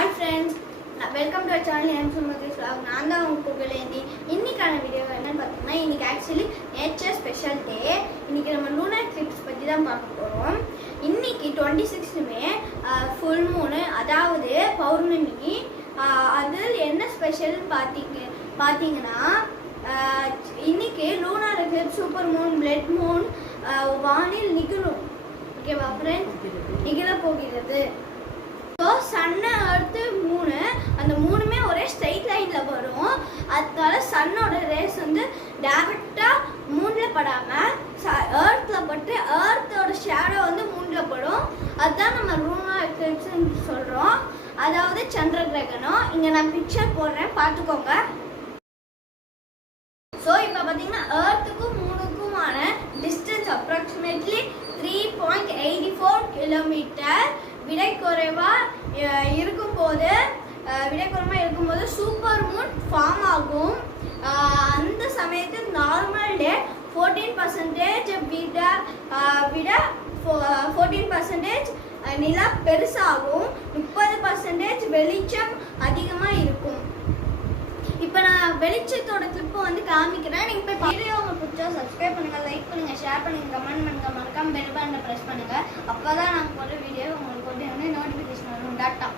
Hi friends, welcome to our channel. I am Sumati Vlog. நான் தான் உங்க புகழேந்தி. இன்னைக்கான வீடியோ என்னன்னு பார்த்தீங்கன்னா, இன்னைக்கு ஆக்சுவலி நேச்சர் ஸ்பெஷல் டே. இன்னைக்கு நம்ம லூனர் எக்லிப்ஸ் பற்றி தான் பார்க்க போகிறோம். இன்னைக்கு 26மே ஃபுல் மூணு, அதாவது பௌர்ணமி. அதில் என்ன ஸ்பெஷல்னு பார்த்தீங்கன்னா இன்னைக்கு lunar Eclipse, super Moon, blood Moon வானில் நிகழும். ஓகேவா ஃப்ரெண்ட்ஸ்? நிகழ போகிறது. ஸோ சன்னு, எர்த்து, மூணு, அந்த மூணுமே ஒரே ஸ்ட்ரைட் லைனில் வரும். அதனால சன்னோட ரேஸ் வந்து டேரெக்டாக மூணில் படாமல் எர்த்தில் பட்டு எர்த்தோட ஷேடோ வந்து மூணில் படும். அதுதான் நம்ம லூனார் எக்லிப்ஸ்ன்னு சொல்கிறோம், அதாவது சந்திர கிரகணம். இங்கே நான் பிக்சர் போடுறேன், பார்த்துக்கோங்க. ஸோ இப்போ பார்த்தீங்கன்னா எர்த்துக்கும் மூணுக்குமான டிஸ்டன்ஸ் அப்ராக்சிமேட்லி 3.84 கிலோமீட்டர். விடை குறைவாக இருக்கும்போது சூப்பர் மூன் ஃபார்ம் ஆகும். அந்த சமயத்தில் நார்மல் டே 14% விட 14% நிலா பெருசாகும். 30% வெளிச்சம் அதிகமாக இருக்கும். இப்போ நான் வெளிச்சத்தோட கிளிப்பை வந்து காமிக்கிறேன். நீங்கள் போய் வீடியோ உங்களுக்கு பிடிச்சா சப்ஸ்கிரைப் பண்ணுங்கள், லைக் பண்ணுங்கள், ஷேர் பண்ணுங்கள், கமெண்ட் பண்ணுங்கள், மறக்காம பெல் பட்டனை ப்ரெஸ் பண்ணுங்கள். அப்போ தான் நாங்கள் போடுற வீடியோ உங்களுக்கு வந்து நோட்டிஃபிகேஷன் வரும். டாட்டா.